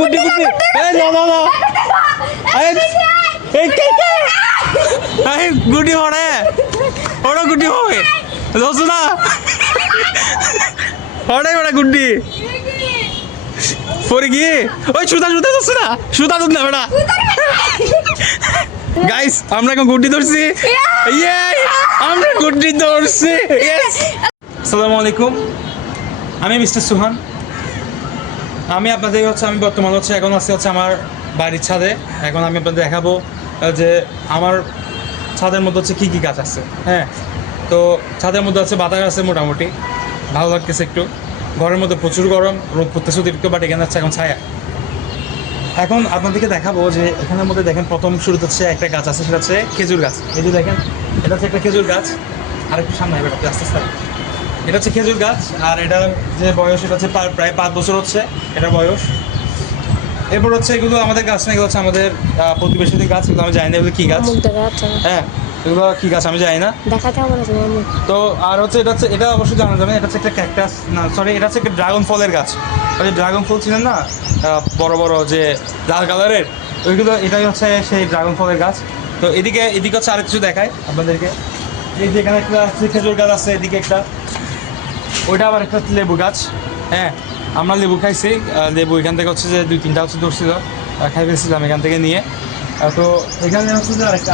গুড্ডি গুড্ডি এই না না না এই কে কে এই গুড্ডি হরে ওরা গুড্ডি হয় দোস না হরে ওরা গুড্ডি পরে গিয়ে ওই সুতা সুতা দোস না সুতা দুধ না বেটা গাইস আমরা এখন গুড্ডি ধরছি ইয়ে আমরা গুড্ডি ধরছি ইয়েস আসসালামু আলাইকুম আমি মিস্টার সুহান আমি আপনাদের আমি বর্তমান এখন আছি আমার বাড়ির ছাদে এখন আমি আপনাদের দেখাবো যে আমার ছাদের মধ্যে কী কী গাছ আছে হ্যাঁ তো ছাদের মধ্যে বাতাস আছে মোটামুটি ভালো লাগতেছে একটু ঘরের মধ্যে প্রচুর গরম রোদ পড়তেছে অতিরিক্ত বাট এখানে এখন ছায়া এখন আপনাদেরকে দেখাবো যে এখানের মধ্যে দেখেন প্রথম শুরুতে একটা গাছ আছে সেটা হচ্ছে খেজুর গাছ এই যে দেখেন এটা হচ্ছে একটা খেজুর গাছ আর একটু সামনে আস্তে আস্তে এটা হচ্ছে খেজুর গাছ আর এটার যে বয়স এটা হচ্ছে প্রায় 5 বছর হচ্ছে এটা বয়স এরপর এগুলো আমাদের গাছ না এগুলো হচ্ছে আমাদের প্রতিবেশীদের গাছ এগুলো আমি জানি না এগুলো কী গাছ হ্যাঁ এগুলো কী গাছ আমি জানি না তো আর এটা অবশ্যই জানা যাবে এটা হচ্ছে একটা ক্যাকটাস না সরি এটা হচ্ছে একটা ড্রাগন ফলের গাছ ওই যে ড্রাগন ফল ছিলেন না বড় বড় যে লাল কালারের ওইগুলো এটাই হচ্ছে সেই ড্রাগন ফলের গাছ তো এদিকে হচ্ছে আর কিছু দেখায় আপনাদেরকে এই যে এখানে একটা খেজুর গাছ আছে এদিকে একটা ওইটা আবার একটা লেবু গাছ হ্যাঁ আমরা লেবু খাইছি লেবু এখান থেকে যে 2-3টা ধরছিল খাই ফেলছিলাম এখান থেকে নিয়ে তো এখানে যে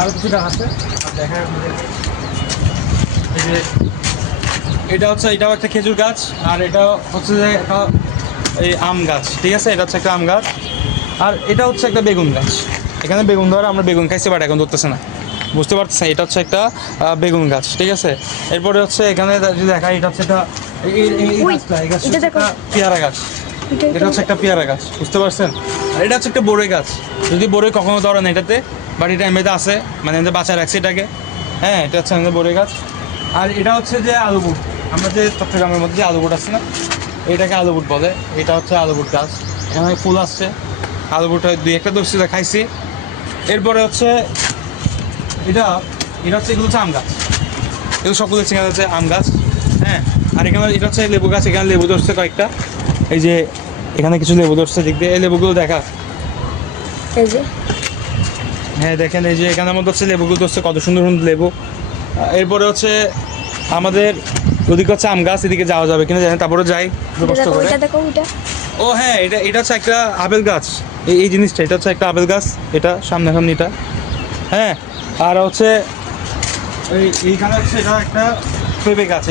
আরও কিছু গাছ আছে দেখা এই যে এটাও একটা খেজুর গাছ আর এটা হচ্ছে যে একটা এই আম গাছ ঠিক আছে এটা হচ্ছে একটা আম গাছ আর এটা হচ্ছে একটা বেগুন গাছ এখানে বেগুন ধরে আমরা বেগুন খাইছি বাট এখন ধরতেছে না বুঝতে পারতেছেন এটা হচ্ছে একটা বেগুন গাছ ঠিক আছে এরপরে এখানে যদি দেখা এটা হচ্ছে একটা পেয়ারা গাছ এটা হচ্ছে একটা পেয়ারা গাছ বুঝতে পারছেন আর এটা হচ্ছে একটা বড়ই গাছ যদি বড়ই কখনো ধরেন এটাতে বাট এটা এমনিতে আছে মানে এমনি বাঁচা রাখছে এটাকে হ্যাঁ এটা হচ্ছে আমাদের বড়ই গাছ আর এটা হচ্ছে যে আলুবুট আমরা যে চট্টগ্রামের মধ্যে যে আলুবুট আছে না এটাকে আলুবুট বলে এটা হচ্ছে আলুবুট গাছ এখানে ফুল আসছে আলুবুট 2-1টা দর্শি খাইছি এরপরে এটা হচ্ছে এগুলো হচ্ছে আম গাছ এগুলো সবগুলো চেনা যাচ্ছে আম গাছ হ্যাঁ আর এখানে এটা হচ্ছে লেবু গাছ এখানে লেবু ধরছে কয়েকটা এই যে এখানে কিছু লেবু ধরছে দিক দিয়ে এই লেবুগুলো দেখা এই যে হ্যাঁ দেখেন এই যে এখানের মধ্যে লেবুগুলো ধরছে কত সুন্দর সুন্দর লেবু এরপরে আমাদের ওদিকে আম গাছ এদিকে যাওয়া যাবে কিনা জানেন তারপরে যাই কষ্ট করে ও হ্যাঁ এটা হচ্ছে একটা আপেল গাছ এই জিনিসটা এটা হচ্ছে একটা আপেল গাছ এটা সামনাসামনি এটা হ্যাঁ আর এইখানে এটা একটা পেঁপে গাছ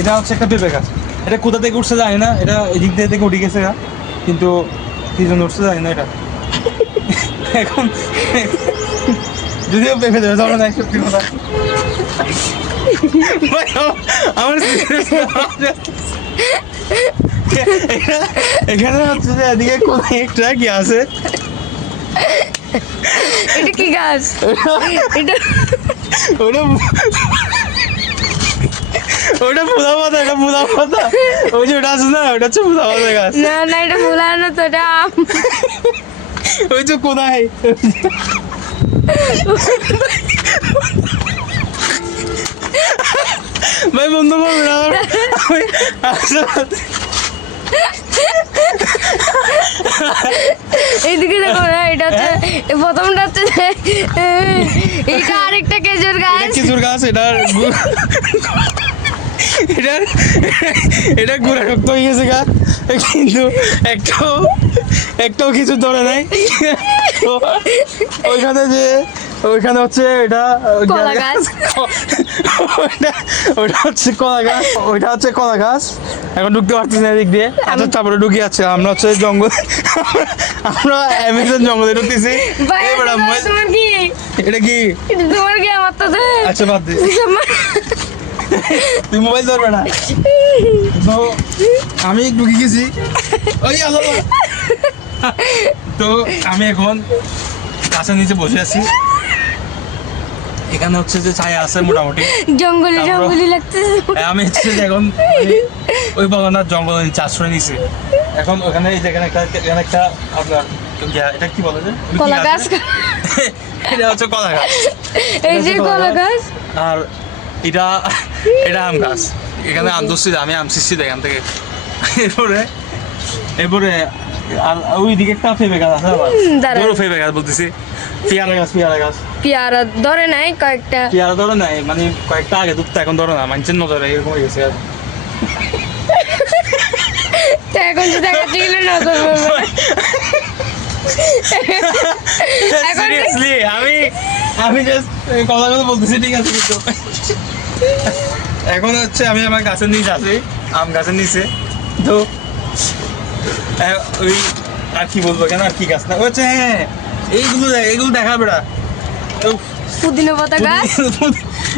এটা হচ্ছে একটা পেঁপে গাছ এটা কোথা থেকে উঠছে জানি না এটা এদিক থেকে উঠে গেছে কিন্তু কি জন্য উঠছে জানি না এটা এখন যদিও পেঁপে দেবে তখন এক সত্যি কথা আমার এখানে হচ্ছে যে এদিকে কোথায় একটা কি আছে এটা কি গাছ ওটা ফুলা পাতা এটা ফুলা পাতা ওই যে ওটা আছে না ওটা হচ্ছে ফুলা পাতা গাছ না না এটা ফুলা না তো এটা আম ওই যে কোথায় ভাই বন্ধু করবে না এইদিকে দেখো না এটা হচ্ছে প্রথমটা হচ্ছে এটা আরেকটা খেজুর গাছ এটা গুড়া শক্ত হয়ে গেছে গা কিন্তু একটাও কিছু ধরে নাই ওইখানে হচ্ছে এটা কলা গাছ ওইটা হচ্ছে কলা গাছ ওইটা হচ্ছে কলা গাছ এখন ঢুকতে পারতেছি না এদিক দিয়ে আচ্ছা তারপরে ঢুকে যাচ্ছে আমরা জঙ্গল আমরা অ্যামাজন জঙ্গলে ঢুকতেছি এটা কি তোমার কি আমার তো আচ্ছা বাদ দে তুই মোবাইল ধরবে না তো আমি ঢুকে গেছি ওই তো আমি এখন গাছের নিচে বসে আছি এখানে যে ছায়া আছে মোটামুটি জঙ্গলি লাগতেছে আমি এখন ওই বাগানার জঙ্গলের নিচে আশ্রয় নিয়েছি এখন ওখানে যেখানে একটা আপনার এটা কি বলে যে কলা গাছ এটা হচ্ছে কলা গাছ এই যে কলা গাছ আর এটা আম গাছ এখানে আম ধরছি আমি আম শিখছি এখান থেকে এরপরে আর ওইদিকে একটা ফেবে গাছ আছে আবার দাঁড়াও। বড় ফেবে গাছ বলতেছি পেয়ারা গাছ পেয়ারা ধরে নাই কয়েকটা। পেয়ারা ধরে নাই মানে কয়েকটা আগে দুধটা এখন ধরে না মানুষের নজরে এরকম হয়ে গেছে আর তো এখন তো দেখাচ্ছি গেলে নজর পড়বে। এখন সিরিয়াসলি আমি জাস্ট কথা বলতেছি ঠিক আছে কিন্তু এখন হচ্ছে আমি আমার গাছের নিচে আছি আম গাছের নিচে তো ওই আর কি বলবো কেন আর কি গাছ না হচ্ছে হ্যাঁ এইগুলো দেখা বেড়া পুদিনা পাতা গাছ।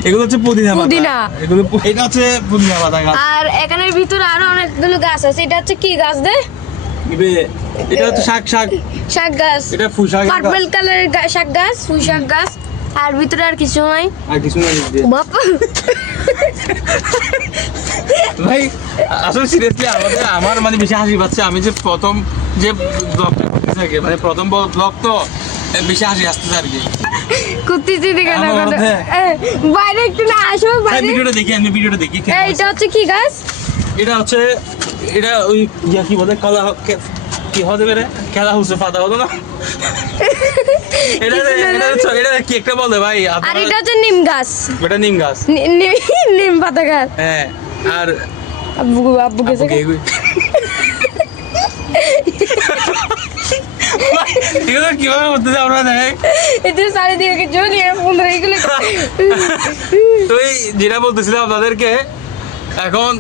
এগুলো হচ্ছে পুদিনা পাতা পুদিনা। এগুলো এটা হচ্ছে পুদিনা পাতা গাছ আর এখানের ভিতরে আরো অনেকগুলো গাছ আছে। এটা হচ্ছে কি গাছ দে? এটা হচ্ছে শাক শাক গাছ। এটা ফুল শাক পার্পল কালারের শাক গাছ, পুঁই শাক গাছ। আর ভিতরে আর কিছু নাই। আর কিছু না বাপ ভাই আসলে সিরিয়াসলি আমার মানে বেশি হাসি পাচ্ছে আমি যে প্রথম যে ব্লগটা করতে থাকি মানে প্রথম ব্লগ তো বেশি হাসি আসতেছে আর কি কুত্তিছি দিকে না আমার মধ্যে। বাইরে একটু না আসো বাইরে। আমি ভিডিওটা দেখি এইটা হচ্ছে কি গাছ? এটা ওই কি বলে কলা কি হতে পারে খেলা হচ্ছে পাতা হতো না এটা কি একটা বলে ভাই আর এটা হচ্ছে নিম গাছ। এটা নিম গাছ নিম পাতা গাছ। হ্যাঁ আর আব্বু গেছে এগুলো কিভাবে করতেছে আমরা দেখ এটা চারিদিকে কিছু নিয়ে ফোন ধরে এগুলো। তো এই যেটা বলতেছিলাম আপনাদেরকে এখন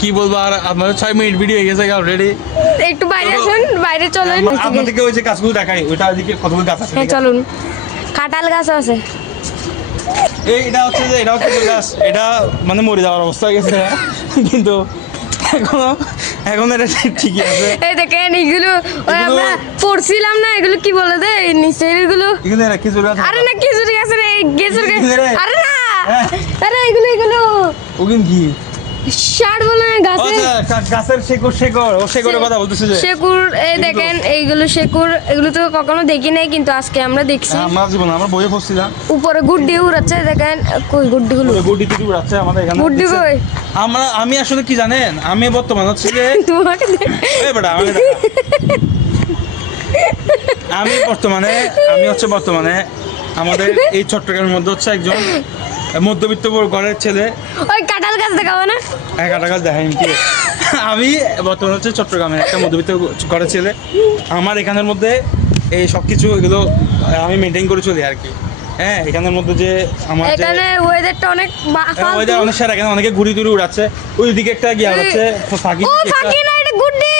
কি বলবো আর আপনাদের 6 মিনিট ভিডিও হয়ে গেছে অলরেডি একটু বাইরে আসুন, বাইরে চলেন। আপনাদেরকে ওই যে গাছগুলো দেখাই ওইটা ওইদিকে কতগুলো গাছ আছে হ্যাঁ চলুন। কাঁঠাল গাছ আছে। এটা হচ্ছে গাছ এটা মানে মরে যাওয়ার অবস্থা হয়ে গেছে কিন্তু এখন এটা ঠিকই আছে এই দেখেন এইগুলো ওই আমরা পড়ছিলাম না এগুলো কি বলে দে এই নিচে এগুলো। এখানে খেজুর গাছ আরে না খেজুর গাছ রে, খেজুর গাছ। এগুলো রে। আরে না হ্যাঁ। আরে এগুলো ওখানে কি শাড় বলে না গাছে। গাছের শেকড়ের কথা বলতেছে যে শেকুর। এই দেখেন এইগুলো শেকুর। এগুলো তো কখনো দেখি নাই কিন্তু আজকে আমরা দেখছি। আমরা জীবন আমরা বইয়ে পড়ছিলাম উপরে গুড্ডি উড়াচ্ছে দেখেন। কই গুড্ডিগুলো? গুড্ডি টুডি উড়াচ্ছে আমাদের এখানে গুড্ডি কই? আমি আসলে কি জানেন আমি বর্তমান হচ্ছে যে তোমাকে এই বেটা আমাকে দেখা। আমি বর্তমানে আমাদের এই চট্টগ্রামের মধ্যে হচ্ছে একজন মধ্যবিত্ত ঘরের ছেলে। ওই কাঁঠাল গাছ দেখাবো না? একটা গাছ দেখাইনি কি আমি বর্তমানে হচ্ছে চট্টগ্রামের একটা মধ্যবিত্ত ঘরের ছেলে। আমার এখানের মধ্যে এই সব কিছু এগুলো আমি মেনটেন করে চলি আর কি। হ্যাঁ এখানের মধ্যে যে আমার এখানে ওয়েদারটা অনেক ওয়েদার অনেক সেরা এখানে অনেকে ঘুরি টুরি উড়াচ্ছে ওইদিকে একটা গিয়া হচ্ছে ফাঁকি ও ফাঁকি না, এটা গুড্ডি।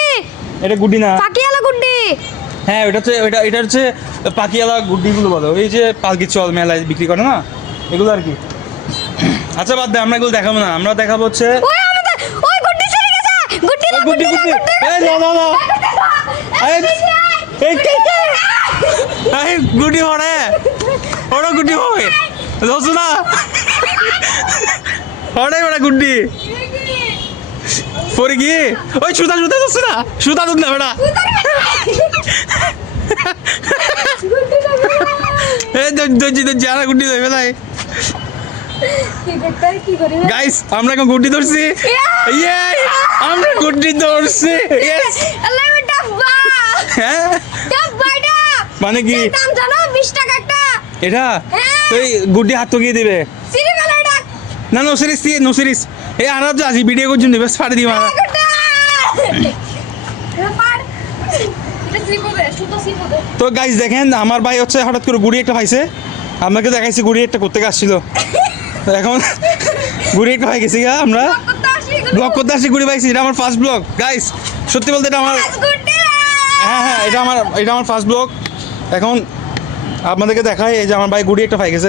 এটা গুড্ডি না ফাঁকিওয়ালা গুড্ডি। হ্যাঁ এটা হচ্ছে পাখিওয়ালা গুড্ডিগুলো বলে ওই যে পালকি চল মেলায় বিক্রি করে না এগুলো আর কি। আচ্ছা বাদ দে আমরা এগুলো দেখাবো না আমরা দেখাবো হচ্ছে ওই আমাদের ওই গুড্ডি চলে গেছে। গুড্ডি না গুড্ডি এই না এই গুড্ডি হরে ওরা গুড্ডি হবে দোস্ত না হরে বেটা গুড্ডি পরে কি ওই সুতা দোস্ত না সুতা দুধ না বেটা এই দর্জি আর গুড্ডি দেবে তাই গাইস আমরা এখন গুড্ডি ধরছি ইয়ে আমরা গুড্ডি ধরছি ইয়েস হ্যাঁ মানে কি দাম জানো 20 টাকা একটা। এটা তুই গুড্ডি হাত তো গিয়ে দিবে সিরি মেলা এটা। না নসিরিস এই আরাব যে আজি ভিডিও করছেন দিবে ফাড়ি দিবা তো গাইস দেখেন আমার ভাই হচ্ছে হঠাৎ করে গুড়ি একটা পাইছে আপনাকে দেখাইছি গুড়ি একটা করতে আসছিল এখন গুড়ি একটা পাই গেছি আমরা ব্লগ করতে আসছি গুড়ি পাইছি এটা আমার ফার্স্ট ব্লগ গাইস সত্যি বলতে এটা আমার হ্যাঁ এটা আমার ফার্স্ট ব্লগ এখন আপনাদেরকে দেখাই এই যে আমার ভাই গুড়ি একটা পাই গেছে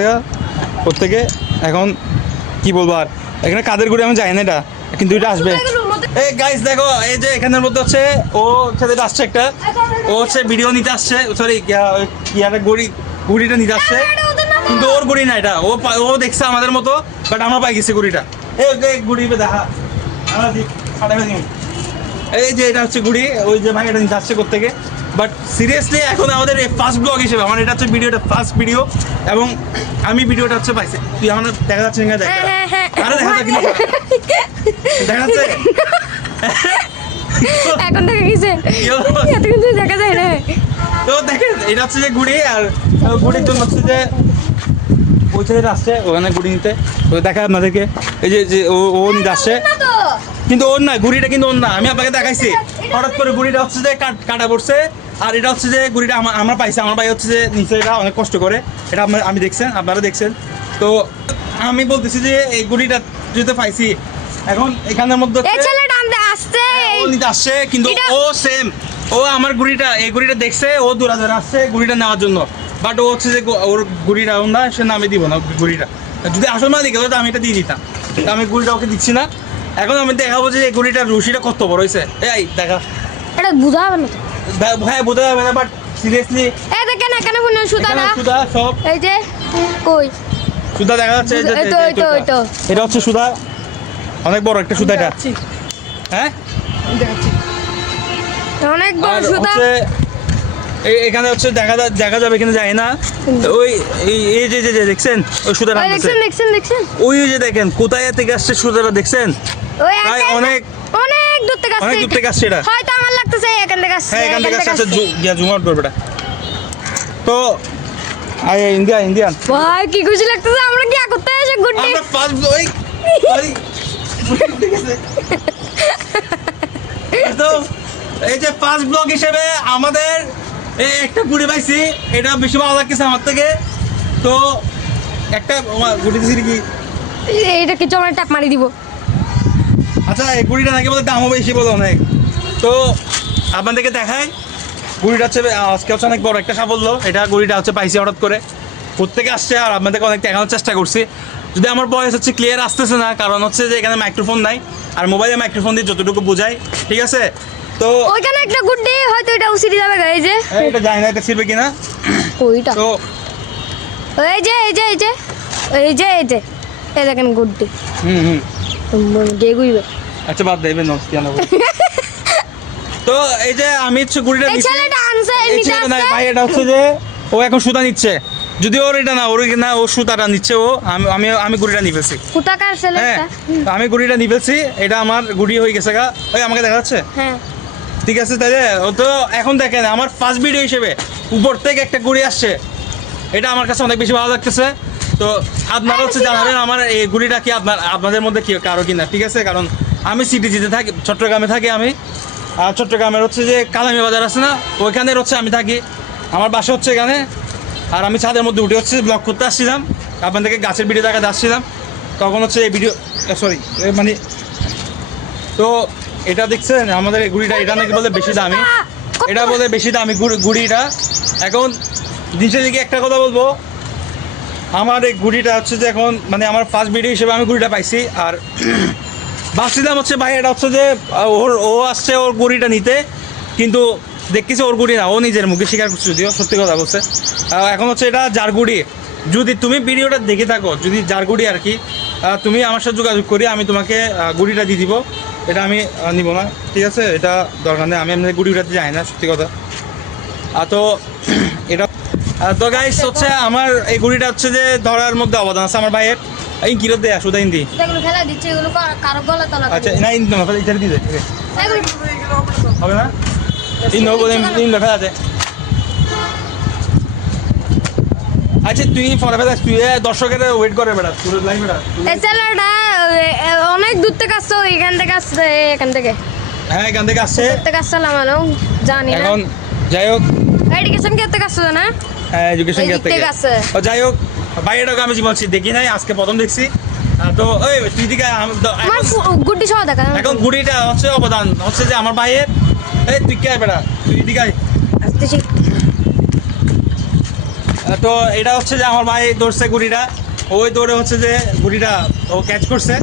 প্রত্যেকে এখন কি বলবো আর এখানে কাদের গুড়ি আমি জানি না এটা কিন্তু এটা আসবে এই গাইস দেখো এই যে এখানের মধ্যে হচ্ছে ও ছেলেটা আসছে একটা ও হচ্ছে ভিডিও নিতে আসছে সরি ইয়াটা গুড়িটা নিতে আসছে কিন্তু ওর গুড়ি না এটা ও দেখছে আমাদের মতো বাট আমরা পাই গেছি গুড়িটা এই গুড়ি দেখা এই যে এটা হচ্ছে গুড়ি ওই যে ভাই এটা নিতে আসছে কোত্থেকে বাট সিরিয়াসলি এখন আমাদের এই ফার্স্ট ব্লগ হিসেবে আমার এটা হচ্ছে ভিডিওটা ফার্স্ট ভিডিও এবং আমি ভিডিওটা হচ্ছে পাইছি তুই আমার দেখা যাচ্ছে না দেখ আরে দেখা যাচ্ছে দেখা যাচ্ছে এখন দেখা গেছে এতক্ষণ তো দেখা যায় না। তো দেখেন এটা হচ্ছে যে গুড়ি, আর গুড়ির জন্য হচ্ছে যে ওই ছেলেটা আসছে ওখানে গুড়ি নিতে। তো দেখা আপনাদেরকে এই যে ও নিতে আসছে, কিন্তু ওর না গুড়িটা, কিন্তু ওর না, আমি আপনাকে দেখাইছি। হঠাৎ করে গুড়িটা হচ্ছে যে কাটা পড়ছে, আর এটা হচ্ছে যে গুড়িটা আমরা পাইছি। আমার ভাই হচ্ছে যে নিচে এটা অনেক কষ্ট করে, এটা আমি দেখছেন, আপনারা দেখছেন। তো আমি বলতেছি যে এই গুড়িটা যেতে পাইছি, এখন এখানের মধ্যে ও নিতে আসছে, কিন্তু ও সেম, ও আমার গুড়িটা, এই গুড়িটা দেখছে, ও দূরে আসছে গুড়িটা নেওয়ার জন্য। বাট ও হচ্ছে যে ওর গুড়িটা না, সে নামে দিব না গুড়িটা। যদি আসল না দিকে তো আমি এটা দিয়ে দিতাম, তো আমি গুড়িটা ওকে দিচ্ছি না। এখন আমি দেখাবো যে এই গুড়িটার রশিটা কত বড় হয়েছে। এই দেখা, এটা বোঝা হবে না তো। হ্যাঁ বোঝা যাবে না, বাট সিরিয়াসলি এই দেখেন এখানে মনে সুতা না, সুদা সব এই যে কই সুদা দেখা যাচ্ছে। এই তো এটা হচ্ছে সুদা, অনেক বড় একটা সুদা এটা। হ্যাঁ অনেক বড় আর সুতা। হচ্ছে এখানে হচ্ছে দেখা যাবে কিনা যায় না। ওই এই যে দেখছেন ওই সুতাটা, দেখছেন ওই যে দেখেন কোথায় থেকে আসছে সুতাটা, দেখছেন ওই প্রায় অনেক দূর থেকে আসছে, অনেক দূর থেকে আসছে এটা। হয়তো আমার লাগতেছে এখান থেকে আসছে। হ্যাঁ এখান থেকে আসছে, গিয়া জুম আউট করবে এটা। তো ইন্ডিয়ান ভাই কি খুশি লাগতেছে, আমরা কি করতে এসে গুড্ডি আমরা ফার্স্ট তো এই যে ফার্স্ট ব্লগ হিসেবে আমাদের এই একটা গুড়ি পাইছি, এটা বেশি ভালো লাগতেছে আমার থেকে। তো একটা গুড়ি দিছি কি, এইটা কিছু আমার টাপ মারি দিব। আচ্ছা এই গুড়িটা নাকি বলে দামও বেশি বলে অনেক। তো আপনাদেরকে দেখাই গুড়িটা হচ্ছে আজকে হচ্ছে অনেক বড় একটা সাফল্য। এটা গুড়িটা হচ্ছে পাইছি হঠাৎ করে, কোত্থেকে আসছে, আর আপনাদেরকে অনেক দেখানোর চেষ্টা করছি। যদি আমার ভয়েস হচ্ছে ক্লিয়ার আসতেছে না, কারণ হচ্ছে যে এখানে মাইক্রোফোন নাই, আর মোবাইলে মাইক্রোফোন দিয়ে যতটুকু বোঝাই, ঠিক আছে। তো ওইখানে একটা গুড্ডি হয়তো এটা উসিরি যাবে, এই যে এটা জানি না এটা ছিড়বে কিনা। ওইটা তো এই যে এই দেখেন গুড্ডি দিয়ে গুইবে। আচ্ছা বাদ দেবেন কেন। তো এই যে আমি হচ্ছে গুড়িটা এই ছেলেটা আনছে নিতে না আসছে। ভাই, এটা হচ্ছে যে ও এখন সুতা নিচ্ছে, যদি ওর এটা না, ওর না, ও সুতাটা নিচ্ছে। ও আমি গুড়িটা নিয়ে ফেলছি। কুটাকার হ্যাঁ ছেলেটা। আমি গুড়িটা নিয়ে ফেলছি, এটা আমার গুড়ি হয়ে গেছে গা। ওই আমাকে দেখা যাচ্ছে, হ্যাঁ ঠিক আছে। তাহলে ও তো এখন দেখেন আমার ফার্স্ট ভিডিও হিসেবে উপর থেকে একটা গুড়ি আসছে, এটা আমার কাছে অনেক বেশি ভালো লাগতেছে। তো আপনারা হচ্ছে জানাবেন আমার এই গুড়িটা কি আপনাদের মধ্যে কি কারো কিনা, ঠিক আছে। কারণ আমি সিটিজিতে থাকি, চট্টগ্রামে থাকি আমি। আর চট্টগ্রামের হচ্ছে যে কালামি বাজার আছে না, ওইখানের হচ্ছে আমি থাকি, আমার বাসা হচ্ছে এখানে। আর আমি ছাদের মধ্যে উঠে হচ্ছে ব্লগ করতে আসছিলাম, আপনাদেরকে গাছের ভিডিও দেখাতে আসছিলাম, তখন হচ্ছে এই ভিডিও সরি মানে। তো এটা দেখছেন আমাদের এই গুড়িটা, এটা নাকি বলে বেশি দামি, এটা বলে বেশি দামি গুড়িটা। এখন নিচে দিকে একটা কথা বলবো, আমার এই গুড়িটা হচ্ছে যে এখন মানে আমার ফার্স্ট ভিডিও হিসেবে আমি গুড়িটা পাইছি। আর ভাবছিলাম হচ্ছে ভাই এটা হচ্ছে যে ও আসছে ওর গুড়িটা নিতে, কিন্তু দেখতেছি ওর গুড়ি না, ও নিজের মুখে স্বীকার করছে, যদিও সত্যি কথা বলছে। এখন হচ্ছে এটা যার গুড়ি, যদি তুমি ভিডিওটা দেখে থাকো, যদি যার গুড়ি আর কি, তুমি আমার সাথে যোগাযোগ করি, আমি তোমাকে গুড়িটা দিয়ে দিব। এটা আমি নিব না, ঠিক আছে, এটা দরকার নেই, আমি এমনি গুড়ি উঠাতে যাই না, সত্যি কথা। তো এটা তো গাইস হচ্ছে আমার এই গুড়িটা হচ্ছে যে ধরার মধ্যে অবদান আছে আমার ভাইয়ের। এই কিরত দেয় সুদা হিন্দি, এগুলো ফেলা দিচ্ছে, এগুলো কারো গলা তলা। আচ্ছা না ইন না ফেলে ইতারে দিয়ে দে, হবে না ইন নো বলে ইন ফেলা দে। আচ্ছা তুই ফরে ফেলা, তুই দর্শকের ওয়েট করে বেড়া, তুই লাইন বেড়া। এই ছেলেটা অনেক দূর থেকে আসছে, এখান থেকে আসছে, এখান থেকে। হ্যাঁ এখান থেকে আসছে, দূর থেকে আসছে আমারও জানি না। এখন যাই হোক এডুকেশন কে থেকে আসছে না, হ্যাঁ এডুকেশন এই দিক থেকে আসছে। ও যাই হোক বাইরেটাকে আমি বলছি দেখি নাই, আজকে প্রথম দেখছি। তো ওই তুই দিকে আমার গুড্ডি সহ দেখা। এখন গুড়িটা হচ্ছে অবদান হচ্ছে যে আমার ভাইয়ের। এই তুই কে বেড়া, তুই দিকে আসতেছি। তো এটা হচ্ছে যে আমার ভাই ধরছে গুড়িটা, ওই দৌড়ে হচ্ছে যে গুড়িটা ও ক্যাচ করছে।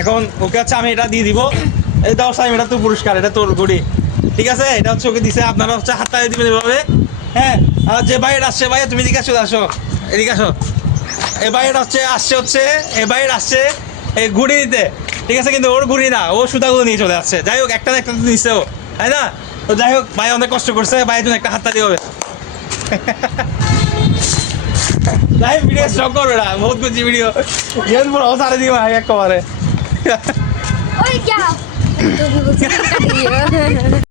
এখন ওকে হচ্ছে আমি এটা দিয়ে দিব, এই দাও সাইম, এটা তোর পুরস্কার, এটা তোর গুড়ি, ঠিক আছে। এটা হচ্ছে ওকে দিছে, আপনারা হচ্ছে হাত তালি দিবেন এভাবে। হ্যাঁ আর যে বাইরে আসছে, ভাইয়া তুমি এদিকে আসো, আসো এদিকে আসো। এই বাইরে আসছে এই বাইরে আসছে এই গুড়ি দিতে, ঠিক আছে, কিন্তু ওর গুড়ি না, ও সুতাগুলো নিয়ে চলে আসছে। যাই হোক একটা না একটা নিচ্ছে ও, তাই না। তো যাই হোক ভাই অনেক কষ্ট করছে, ভাইয়ের জন্য একটা হাততালি হবে। লাইভ ভিডিও স্টক করবে না, বহুত কিছু ভিডিও যেন পুরো সারে দিও ভাই একবারে। ওই क्या तो भी बोलते हैं